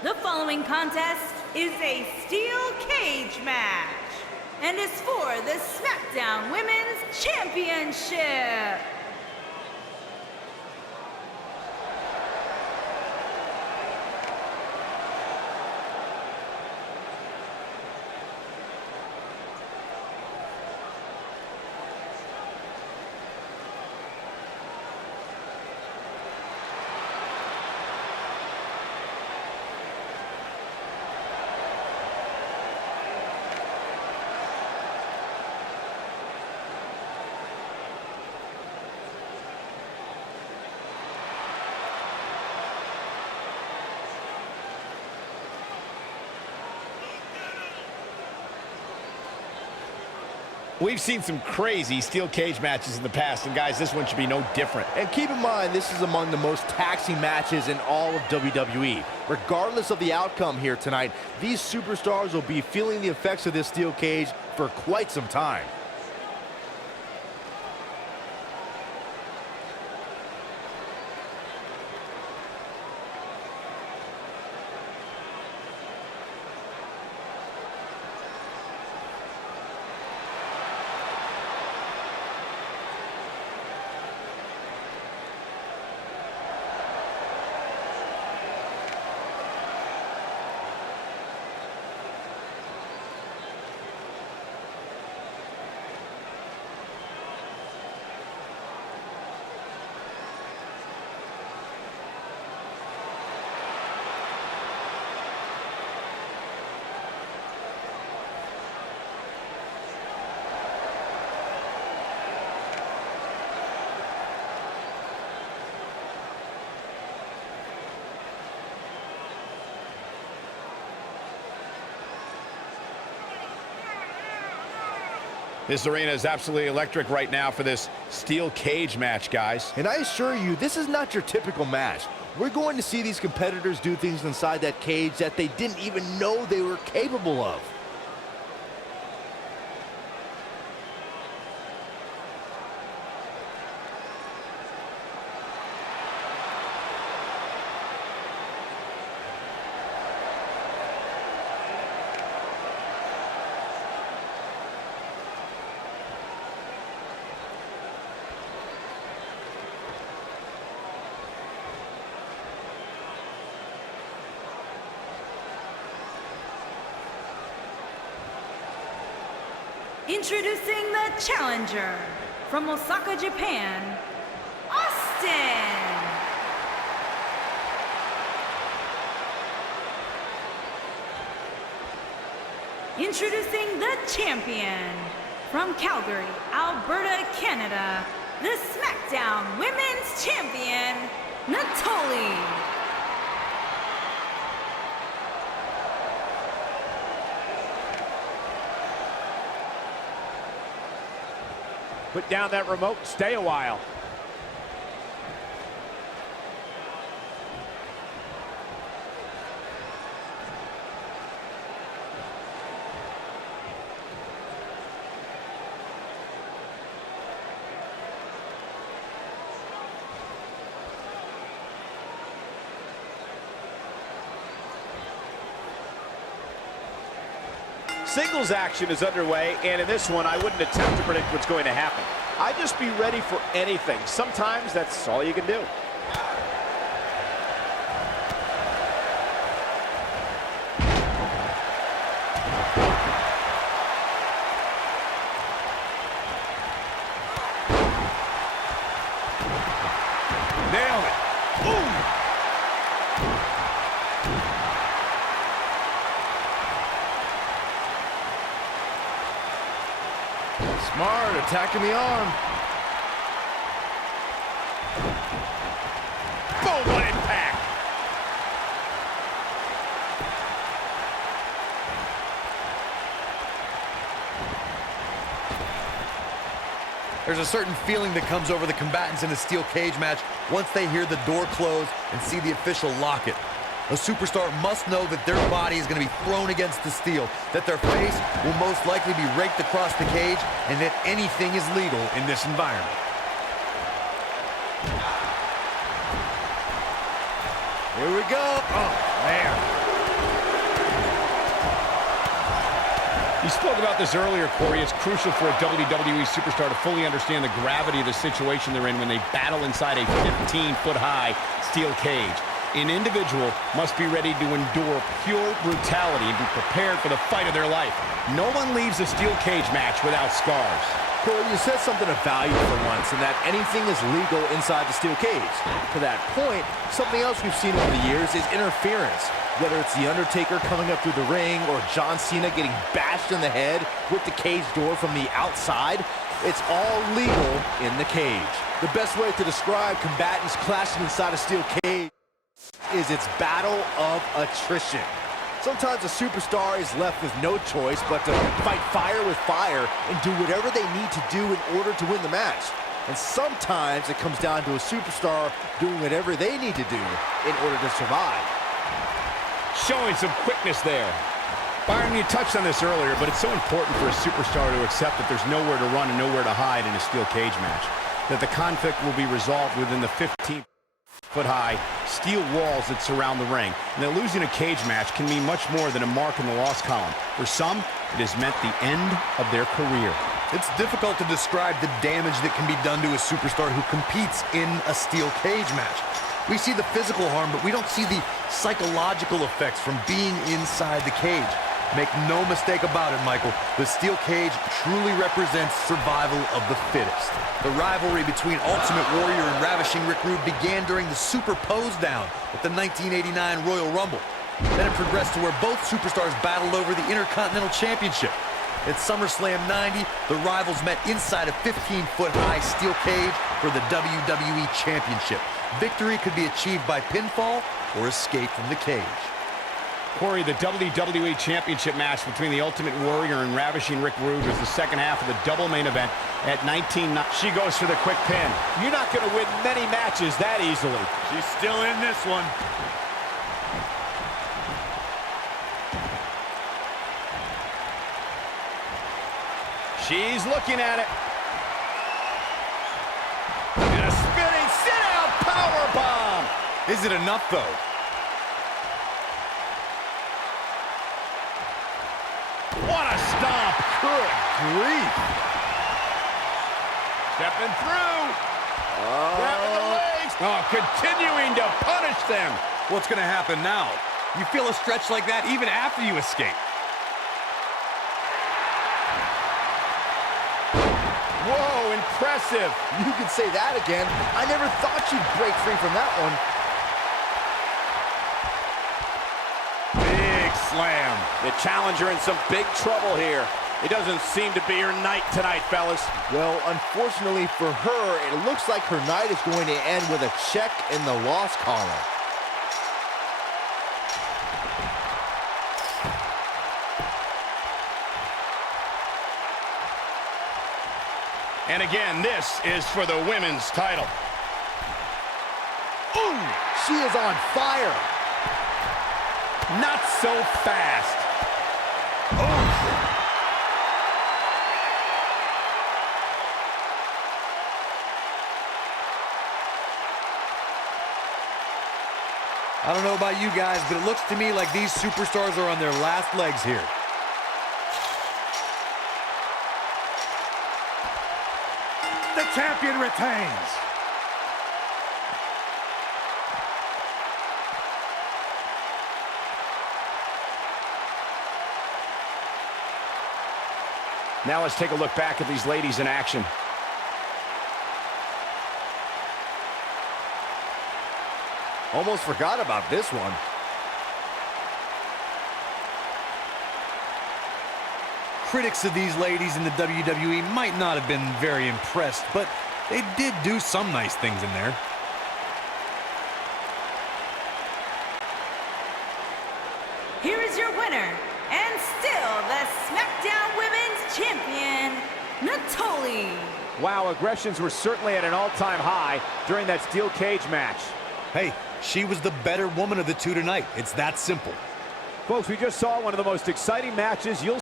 The following contest is a steel cage match and is for the Smackdown Women's Championship. We've seen some crazy steel cage matches in the past, and guys, this one should be no different. And keep in mind, this is among the most taxing matches in all of WWE. Regardless of the outcome here tonight, these superstars will be feeling the effects of this steel cage for quite some time. This arena is absolutely electric right now for this steel cage match, guys. And I assure you, this is not your typical match. We're going to see these competitors do things inside that cage that they didn't even know they were capable of. Introducing the challenger from Osaka, Japan, Austin. Introducing the champion from Calgary, Alberta, Canada, the Smackdown Women's Champion, Natoli. Put down that remote, stay a while. Singles action is underway, and in this one, I wouldn't attempt to predict what's going to happen. I'd just be ready for anything. Sometimes that's all you can do. Nailed it. Boom. Smart, attacking the arm. Boom, what impact. There's a certain feeling that comes over the combatants in a steel cage match once they hear the door close and see the official lock it. A superstar must know that their body is going to be thrown against the steel, that their face will most likely be raked across the cage, and that anything is legal in this environment. Here we go. Oh, man. You spoke about this earlier, Corey. It's crucial for a WWE superstar to fully understand the gravity of the situation they're in when they battle inside a 15-foot-high steel cage. An individual must be ready to endure pure brutality and be prepared for the fight of their life. No one leaves a steel cage match without scars. Corey, you said something of value for once, and that anything is legal inside the steel cage. To that point, something else we've seen over the years is interference. Whether it's The Undertaker coming up through the ring or John Cena getting bashed in the head with the cage door from the outside, it's all legal in the cage. The best way to describe combatants clashing inside a steel cage is its battle of attrition. Sometimes a superstar is left with no choice but to fight fire with fire and do whatever they need to do in order to win the match. And sometimes it comes down to a superstar doing whatever they need to do in order to survive. Showing some quickness there. Byron, you touched on this earlier, but it's so important for a superstar to accept that there's nowhere to run and nowhere to hide in a steel cage match. That the conflict will be resolved within the 15-foot-high steel walls that surround the ring. And that losing a cage match can mean much more than a mark in the loss column. For some, it has meant the end of their career. It's difficult to describe the damage that can be done to a superstar who competes in a steel cage match. We see the physical harm, but we don't see the psychological effects from being inside the cage. Make no mistake about it, Michael. The steel cage truly represents survival of the fittest. The rivalry between Ultimate Warrior and Ravishing Rick Rude began during the Super Pose Down at the 1989 Royal Rumble. Then it progressed to where both superstars battled over the Intercontinental Championship. At SummerSlam 90, the rivals met inside a 15-foot-high steel cage for the WWE Championship. Victory could be achieved by pinfall or escape from the cage. Corey, the WWE Championship match between the Ultimate Warrior and Ravishing Rick Rude was the second half of the double main event at 1990. She goes for the quick pin. You're not going to win many matches that easily. She's still in this one. She's looking at it. And a spinning sit-out powerbomb. Is it enough, though? What a stomp. Good grief. Stepping through. Grabbing the legs. Oh, continuing to punish them. What's going to happen now? You feel a stretch like that even after you escape. Whoa, impressive. You could say that again. I never thought you'd break free from that one. Big slam. The challenger in some big trouble here. It doesn't seem to be her night tonight, fellas. Well, unfortunately for her, it looks like her night is going to end with a check in the loss column. And again, this is for the women's title. Ooh, she is on fire. Not so fast. I don't know about you guys, but it looks to me like these superstars are on their last legs here. The champion retains. Now let's take a look back at these ladies in action. Almost forgot about this one. Critics of these ladies in the WWE might not have been very impressed, but they did do some nice things in there. Here is your winner, and still the Smackdown Women's Champion, Natoli. Wow, aggressions were certainly at an all-time high during that steel cage match. Hey, she was the better woman of the two tonight. It's that simple. Folks, we just saw one of the most exciting matches you'll